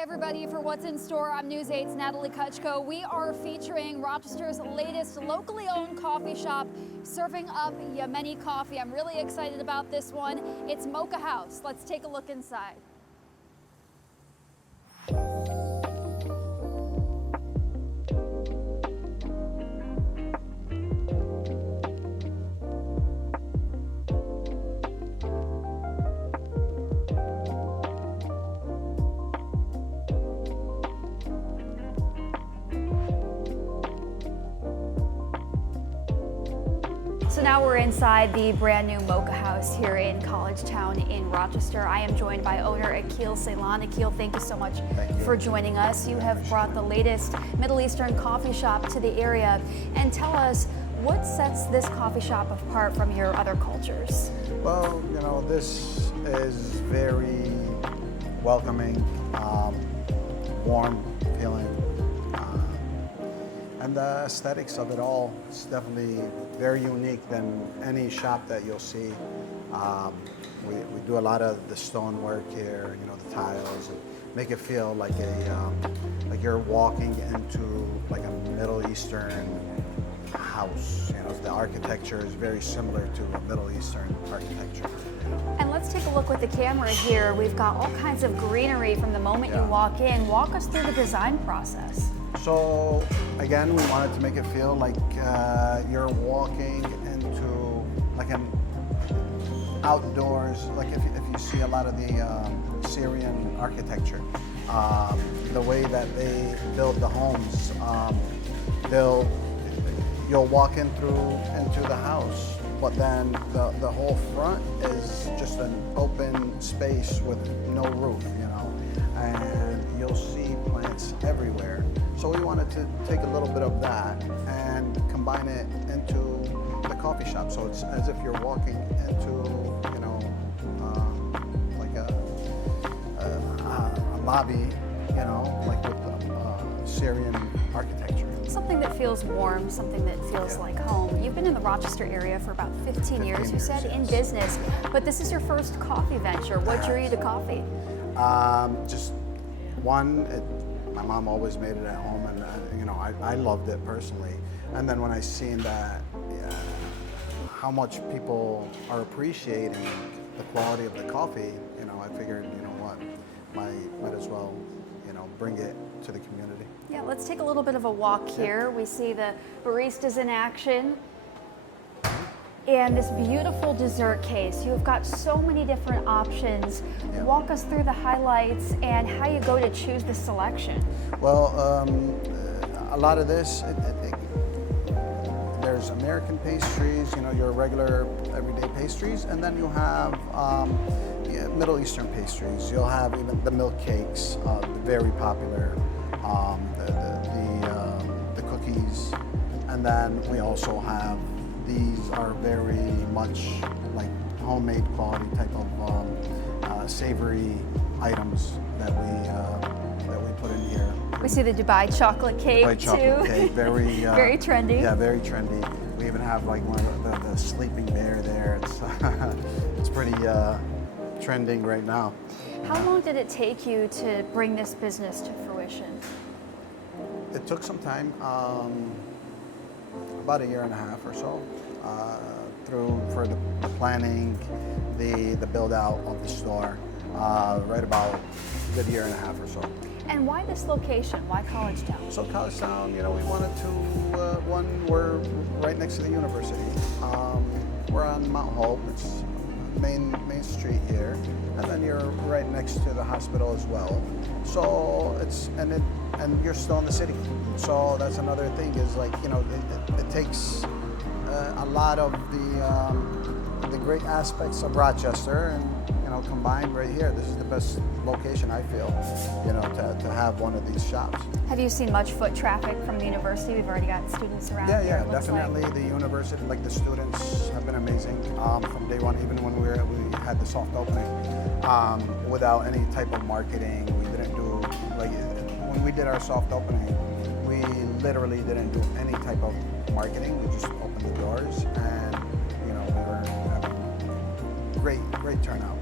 everybody, for What's in Store, I'm News 8's Natalie Kucko. We are featuring Rochester's latest locally owned coffee shop serving up Yemeni coffee. I'm really excited about this one. It's Mocha House. Let's take a look inside. So now we're inside the brand new Mocha House here in College Town in Rochester. I am joined by owner Akil Ceylan. Akil, thank you so much for joining us. You have brought the latest Middle Eastern coffee shop to the area. And tell us, what sets this coffee shop apart from your other cultures? Well, you know, this is very welcoming, warm feeling. And the aesthetics of it all is definitely very unique than any shop that you'll see. We do a lot of the stonework here, you know, the tiles, and make it feel like like you're walking into like a Middle Eastern house. You know, the architecture is very similar to a Middle Eastern architecture. And let's take a look with the camera here. We've got all kinds of greenery from the moment you walk in. Walk us through the design process. So again, we wanted to make it feel like you're walking into like an outdoors, like if you see a lot of the Syrian architecture, the way that they build the homes, you'll walk into the house, but then the whole front is just an open space with no roof, you know, and you'll see plants everywhere. So we wanted to take a little bit of that and combine it into the coffee shop. So it's as if you're walking into, you know, like a lobby, you know, like with Syrian architecture. Something that feels warm, something that feels like home. You've been in the Rochester area for about 15 years, you said, in business, but this is your first coffee venture. What drew you to coffee? Just one, my mom always made it at home, and you know, I loved it personally. And then when I seen that, how much people are appreciating the quality of the coffee, you know, I figured, you know what, might as well, you know, bring it to the community. Yeah, let's take a little bit of a walk here. We see the baristas in action. And this beautiful dessert case. You've got so many different options. Walk us through the highlights and how you go to choose the selection. Well, a lot of this, there's American pastries, you know, your regular everyday pastries, and then you have Middle Eastern pastries. You'll have even the milk cakes, very popular, the cookies, and then we also have, these are very much like homemade quality type of savory items that we put in here. We see the Dubai chocolate cake too. Cake, very very trendy. Yeah, very trendy. We even have like one of the sleeping bear there. It's pretty trending right now. How long did it take you to bring this business to fruition? It took some time. About a year and a half or so, for the planning, the build out of the store, right about a good year and a half or so. And why this location? Why College Town? So College Town, you know, we wanted to, we're right next to the university. We're on Mount Hope, it's main street here, and then you're right next to the hospital as well. So and you're still in the city. So that's another thing, is like, you know, it takes a lot of the great aspects of Rochester and, you know, combined right here. This is the best location, I feel, you know, to have one of these shops. Have you seen much foot traffic from the university? We've already got students around here. Yeah, definitely. The university, like the students have been amazing from day one, even when we had the soft opening. Without any type of marketing, we didn't do, like, when we did our soft opening, we literally didn't do any type of marketing. We just opened the doors, and, you know, we were having great turnout.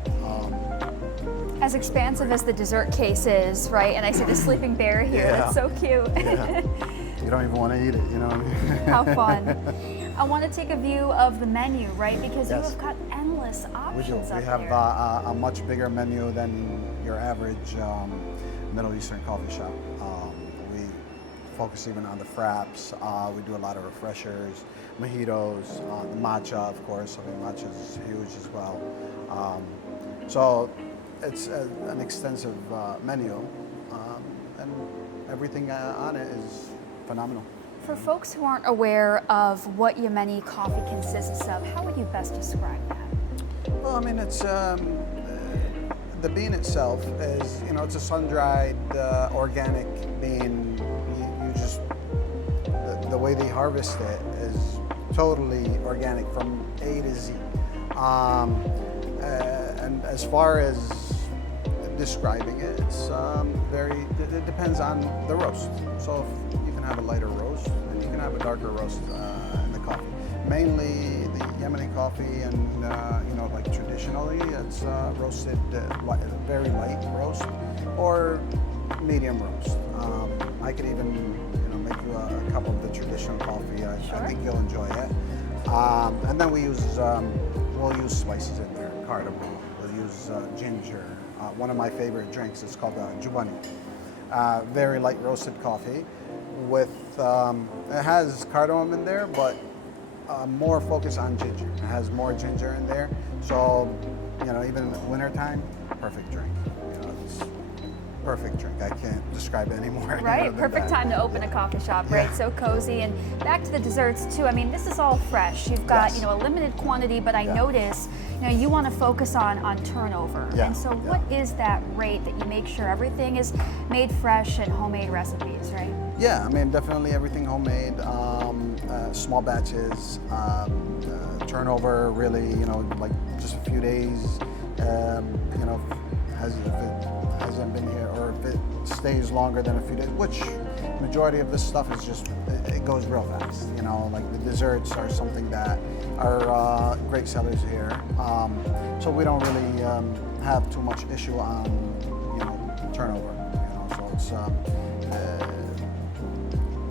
As expansive as the dessert case is, right? And I see the sleeping bear here. Yeah. That's so cute. Yeah. You don't even want to eat it, you know what I mean? How fun. I want to take a view of the menu, right? Because Yes. you've got endless We do. options We up have there. a much bigger menu than your average Middle Eastern coffee shop. We focus even on the fraps. We do a lot of refreshers, mojitos, the matcha, of course. I mean, matcha is huge as well. So it's an extensive menu, and everything on it is phenomenal. For folks who aren't aware of what Yemeni coffee consists of, how would you best describe that? Well, I mean, it's the bean itself is, you know, it's a sun-dried organic bean. You just the way they harvest it is totally organic from A to Z. And as far as describing it, it's it depends on the roast. So if you can have a lighter roast, and you can have a darker roast in the coffee. Mainly the Yemeni coffee, and you know, like traditionally, it's roasted very light roast or medium roast. I could even, you know, make you a cup of the traditional coffee. I think you'll enjoy it. And then we'll use spices in there, cardamom. We'll use ginger. One of my favorite drinks is called jubani. Very light roasted coffee with, it has cardamom in there, but more focus on ginger. It has more ginger in there. So, you know, even in the wintertime, perfect drink. You know, it's perfect drink. I can't describe it anymore. Right, perfect time to open a coffee shop, right? Yeah. So cozy. And back to the desserts too. I mean, this is all fresh. You've got, Yes. you know, a limited quantity, but I notice, you know, you want to focus on turnover. Yeah, And so yeah. what is that rate that you make sure everything is made fresh and homemade recipes, right? Yeah, I mean, definitely everything homemade, small batches, turnover really, you know, like just a few days, you know, if it hasn't been here, or if it stays longer than a few days, which majority of this stuff is just, it goes real fast, you know, like the desserts are something that are great sellers here. So we don't really have too much issue on, you know, turnover, you know, so it's,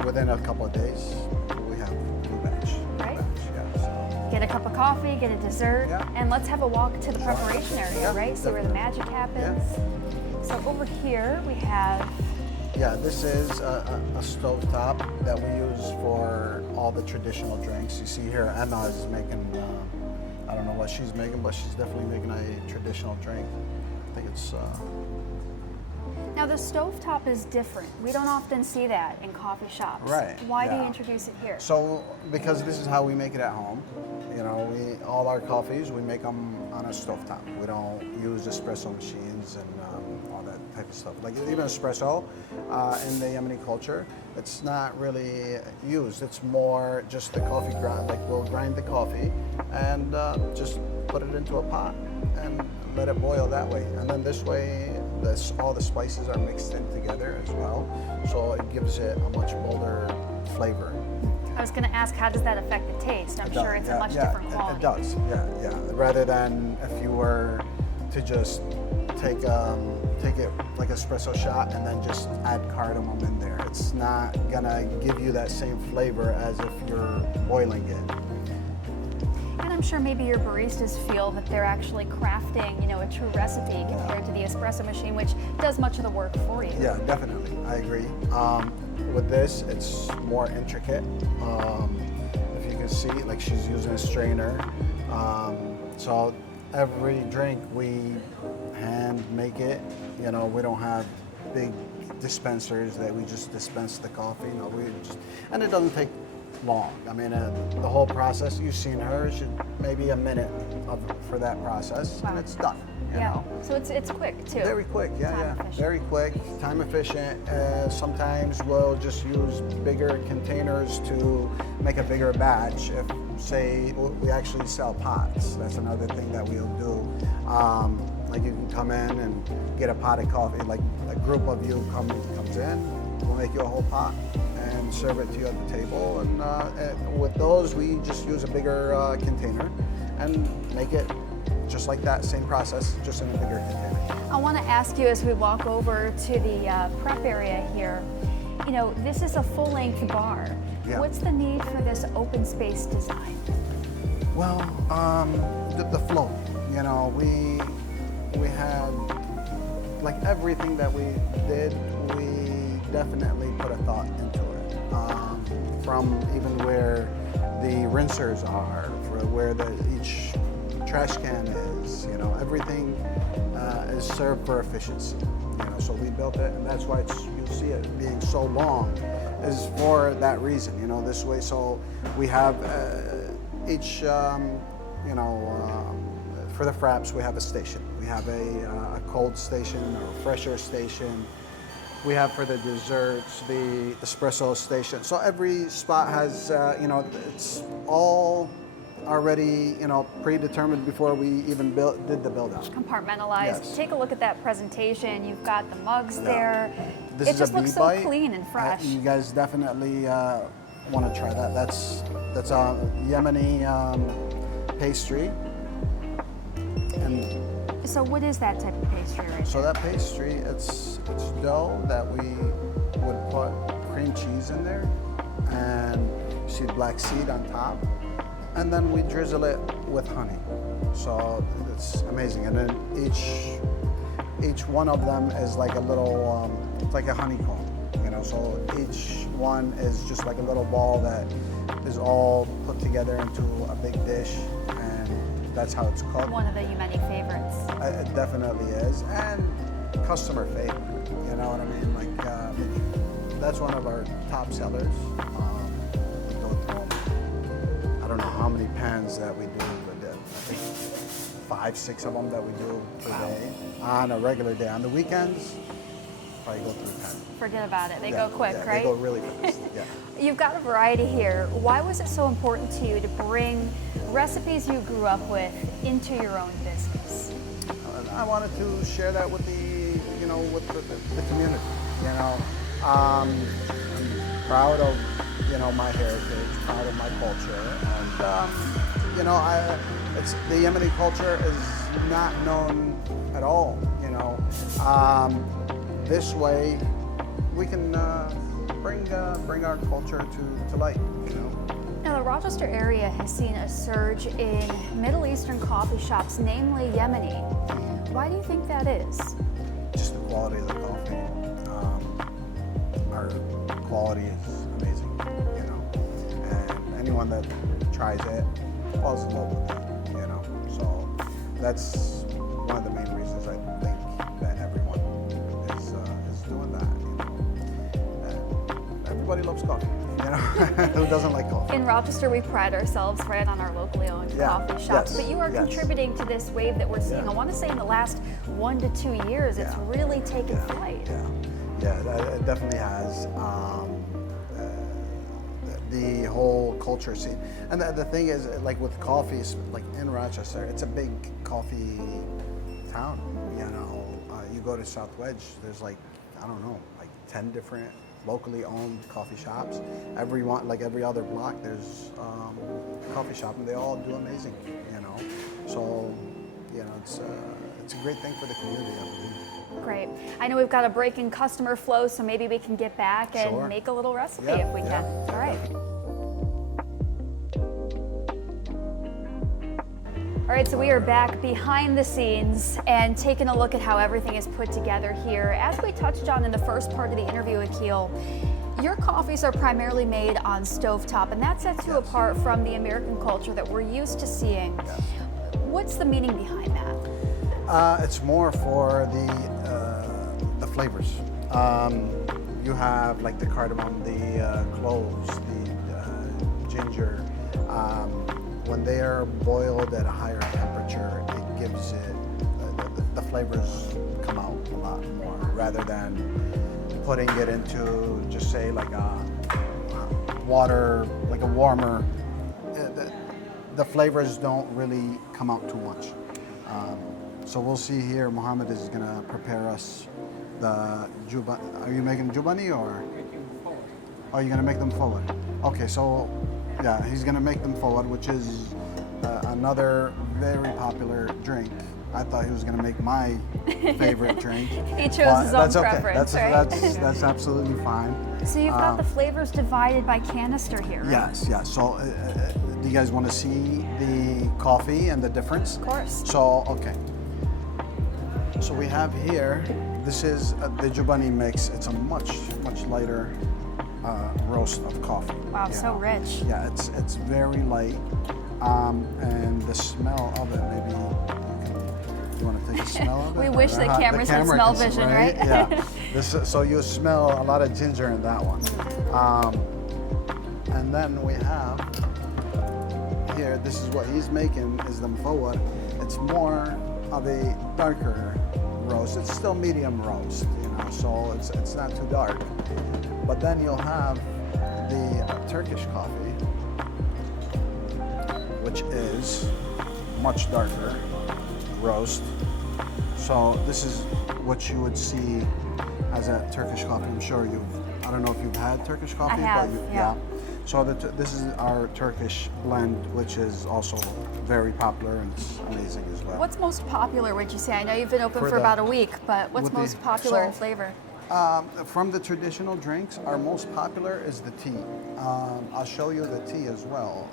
within a couple of days, we have new batch. Right. Yeah, so. Get a cup of coffee, get a dessert, Yeah. and let's have a walk to the preparation area, Yeah, right? See where the definitely. magic happens. So over here we have, Yeah, this is a stovetop that we use for all the traditional drinks. You see here, Emma is making, I don't know what she's making, but she's definitely making a traditional drink. I think it's, now the stovetop is different. We don't often see that in coffee shops. Right, Why do you yeah. introduce it here? so because this is how we make it at home. You know, all our coffees, we make them on a stovetop. We don't use espresso machines and all that type of stuff. Like even espresso in the Yemeni culture, it's not really used. It's more just the coffee grind. Like we'll grind the coffee and just put it into a pot and let it boil that way. And then this way, all the spices are mixed in together as well. So it gives it a much bolder flavor. I was going to ask, how does that affect the taste? I'm sure it's a much different quality. It does, yeah. Rather than if you were to just take it like espresso shot and then just add cardamom in there. It's not gonna give you that same flavor as if you're boiling it. And I'm sure maybe your baristas feel that they're actually crafting, you know, a true recipe compared to the espresso machine, which does much of the work for you. Yeah, definitely, I agree. With this, it's more intricate. If you can see, like she's using a strainer. So every drink we hand make it. You know, we don't have big dispensers that we just dispense the coffee. No, and it doesn't take long. I mean, the whole process, you've seen her, should maybe a minute for that process, and it's done. You know? So it's quick too. Very quick, Time efficient. very quick, time efficient. Sometimes we'll just use bigger containers to make a bigger batch. If, say, we actually sell pots, that's another thing that we'll do. Like you can come in and get a pot of coffee, like a group of you comes in, we'll make you a whole pot and serve it to you at the table. And with those, we just use a bigger container and make it just like that, same process, just in a bigger container. I want to ask you as we walk over to the prep area here, you know, this is a full-length bar. Yeah. What's the need for this open space design? Well, the flow. You know, we had, like everything that we did, we definitely put a thought into it. From even where the rinsers are, for where each trash can is, you know, everything is served for efficiency. You know, so we built it, and that's why you'll see it being so long, is for that reason. You know, this way, so we have each, you know, for the fraps, we have a station. We have a cold station or a fresher station. We have for the desserts, the espresso station. So every spot has, you know, it's all already, you know, predetermined before we even did the build out. Compartmentalized. Yes. Take a look at that presentation. You've got the mugs there. This It is just a looks so bee-bite. clean and fresh. You guys definitely want to try that. That's a Yemeni pastry. And So what is that type of pastry right so there? that pastry, it's dough that we would put cream cheese in there, and you see black seed on top, and then we drizzle it with honey. So it's amazing. And then each one of them is like a little, it's like a honeycomb, you know. So each one is just like a little ball that is all put together into a big dish, and that's how it's cooked. One of the Yemeni favorites. It definitely is, and customer favorite. You know what I mean? Like that's one of our top sellers. We go through, I don't know how many pans that we do, but I think 5, 6 of them that we do per day on a regular day. On the weekends, probably go through 10. Forget about it. They Yeah, go quick, yeah, right? They go really fast. Yeah. You've got a variety here. Why was it so important to you to bring recipes you grew up with into your own business? And I wanted to share that with you know, with the community. You know, I'm proud of, you know, my heritage, proud of my culture, and you know, it's the Yemeni culture is not known at all. You know, this way we can bring our culture to light. You know. Now, the Rochester area has seen a surge in Middle Eastern coffee shops, namely Yemeni. Why do you think that is? Just the quality of the coffee. Our quality is amazing, you know. And anyone that tries it falls in love with it, you know. So that's one of the main reasons I think that everyone is doing that, you know. And everybody loves coffee, you know. Who doesn't like coffee? In Rochester, we pride ourselves right on our locally owned Yeah, coffee shops, yes, but you are yes. contributing to this wave that we're seeing. Yeah. I want to say in the last 1 to 2 years, it's Yeah. really taken flight. Yeah, it definitely has. The whole culture scene, and the thing is, like with coffee, like in Rochester, it's a big coffee town. You know, you go to South Wedge, there's like, I don't know, like 10 different locally owned coffee shops. Every other block, there's a coffee shop, and they all do amazing. You know, so you know, it's a great thing for the community, I believe. Great. I know we've got a break in customer flow, so maybe we can get back and Sure. make a little recipe Yeah, if we yeah, can. All right. All right, so we are back behind the scenes and taking a look at how everything is put together here. As we touched on in the first part of the interview, Akil, your coffees are primarily made on stovetop, and that sets you Yes. apart from the American culture that we're used to seeing. Yes. What's the meaning behind that? It's more for the flavors. You have like the cardamom, the cloves, the ginger. When they are boiled at a higher temperature, it gives it the flavors come out a lot more, rather than putting it into just say like a water, like a warmer. The flavors don't really come out too much. So we'll see here. Mohammed is gonna prepare us the juba. Are you making jubani or? Oh, you're gonna make them forward. Okay, so yeah, he's gonna make them forward, which is another very popular drink. I thought he was going to make my favorite drink. He chose his own that's okay. preference, That's absolutely fine. So you've got the flavors divided by canister here, right? Yes, yes. So do you guys want to see the coffee and the difference? Of course. So, okay. So we have here, this is the Jubani mix. It's a much lighter roast of coffee. Wow, so rich. Yeah, it's very light. And the smell of it, maybe you want to take a smell of it? We wish the cameras had smell vision, right? Yeah. So you smell a lot of ginger in that one. And then we have here, this is what he's making, is the mfawar. It's more of a darker roast. It's still medium roast, so it's not too dark. But then you'll have the Turkish coffee, which is much darker roast. So this is what you would see as a Turkish coffee. I'm sure I don't know if you've had Turkish coffee, I have, but yeah. So this is our Turkish blend, which is also very popular and it's amazing as well. What's most popular, would you say? I know you've been open for the- about a week, but what's with the- most popular in so- flavor? From the traditional drinks, our most popular is the tea. I'll show you the tea as well.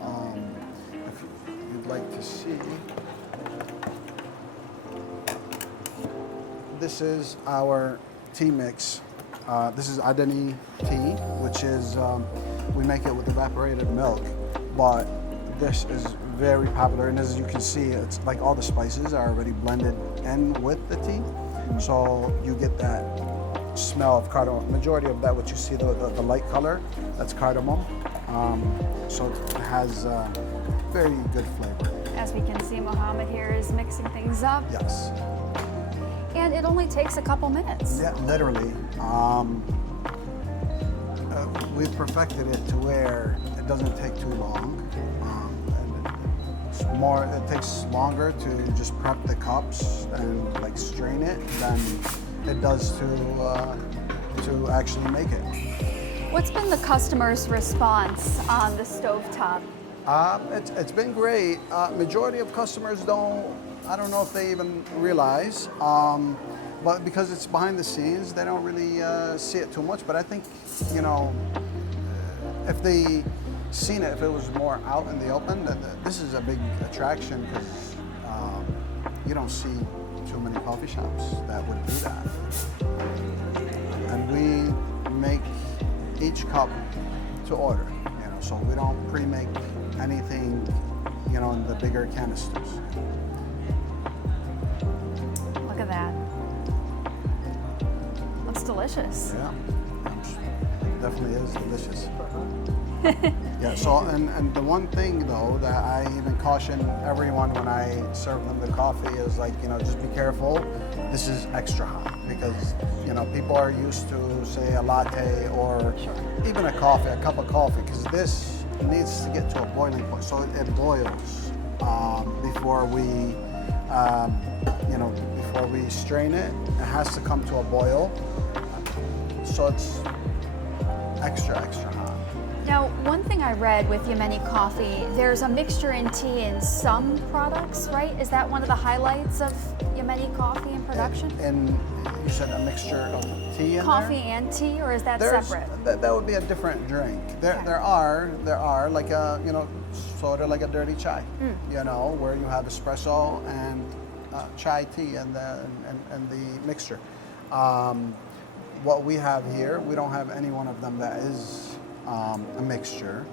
If you'd like to see. This is our tea mix. This is Adani tea, which is, we make it with evaporated milk, but this is very popular. And as you can see, it's like all the spices are already blended in with the tea. So you get that smell of cardamom. Majority of that, what you see, the light color, that's cardamom. So it has very good flavor. As we can see, Mohammed here is mixing things up. Yes. And it only takes a couple minutes. Yeah, literally. We've perfected it to where it doesn't take too long. And it takes longer to just prep the cups and like strain it than it does to actually make it. What's been the customer's response on the stovetop? It's been great. Majority of customers I don't know if they even realize, but because it's behind the scenes, they don't really see it too much. But I think, if they seen it, if it was more out in the open, this is a big attraction because you don't see too many coffee shops that would do that. And we make each cup to order, so we don't pre-make anything, in the bigger canisters. Look at that. Looks delicious. Yeah, it definitely is delicious. Yeah, so, and the one thing though that I even caution everyone when I serve them the coffee is like, just be careful. This is extra hot because, people are used to say a latte or even a cup of coffee, because this needs to get to a boiling point. So it boils before we strain it. It has to come to a boil. So it's extra hot. Now, one thing I read with Yemeni coffee, there's a mixture in tea in some products, right? Is that one of the highlights of Yemeni coffee in production? And you said a mixture of tea in Coffee there? and tea, or is that There's- separate? That would be a different drink. There are like a, sort of like a dirty chai, where you have espresso and chai tea and the mixture. What we have here, we don't have any one of them that is a mixture.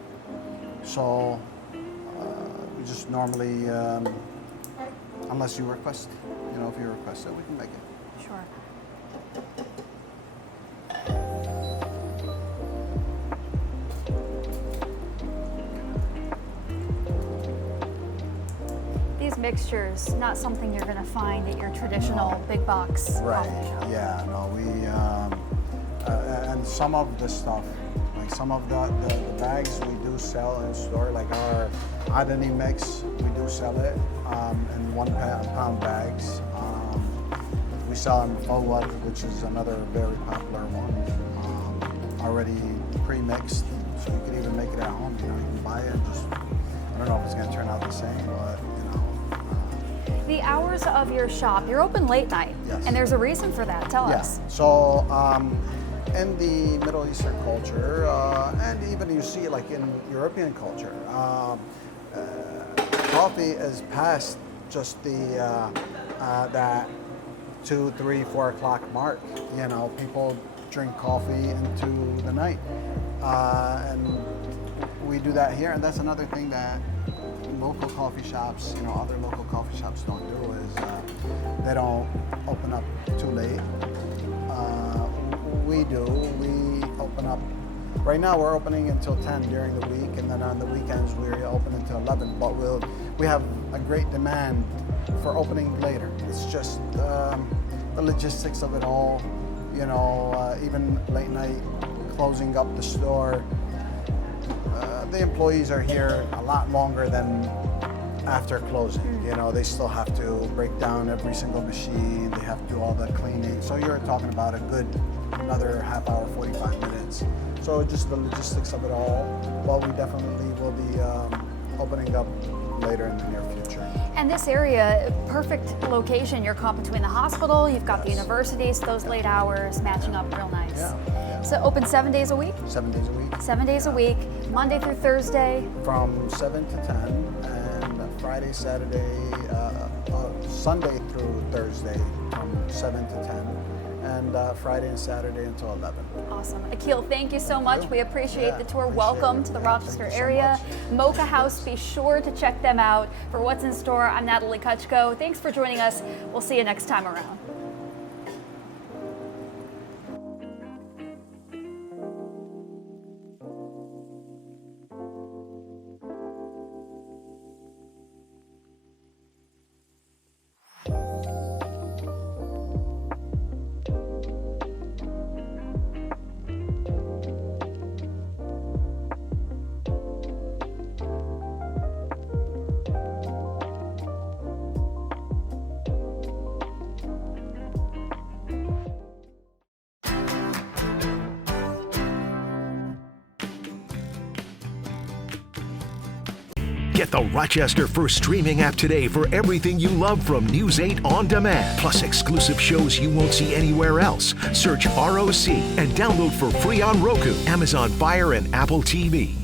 So we just normally, unless you request, if you request it, we can make it. Sure. These mixtures, not something you're going to find at your traditional big box Right. coffee shop. Yeah. No. We and some of the stuff, like some of the bags, we do sell in store. Like our Adani mix, we do sell it in 1 pound bags. We sell in Fawad, which is another very popular one, already pre-mixed, so you can even make it at home. You can buy it and just. I don't know if it's going to turn out the same, but The hours of your shop, you're open late night, Yes. and there's a reason for that. Tell us. So in the Middle Eastern culture, and even you see like in European culture, coffee is past just that 2, 3, 4 o'clock mark. You know, people drink coffee into the night, and we do that here. And that's another thing that local coffee shops, other local coffee shops don't do is they don't open up too late. We do. We open up. Right now, we're opening until 10 during the week, and then on the weekends we're open until 11. But we have a great demand for opening later. It's just the logistics of it all. Even late night closing up the store. The employees are here a lot longer than after closing. They still have to break down every single machine. They have to do all the cleaning. So you're talking about another half hour, 45 minutes. So just the logistics of it all. Well, we definitely will be opening up later in the near future. And this area, perfect location. You're caught between the hospital, you've got the universities, those late hours matching up real nice. Yeah. So open 7 days a week? 7 days a week. 7 days a week, Monday through Thursday? From 7 to 10, and Friday, Saturday, Sunday through Thursday from 7 to 10, and Friday and Saturday until 11. Awesome. Akil, thank you so much. We appreciate the tour. Appreciate Welcome it. to the Yeah, Rochester thank you so area. much. Mocha House, be sure to check them out for what's in store. I'm Natalie Kucko. Thanks for joining us. We'll see you next time around. Get the Rochester First streaming app today for everything you love from News 8 on demand, plus exclusive shows you won't see anywhere else. Search ROC and download for free on Roku, Amazon Fire, and Apple TV.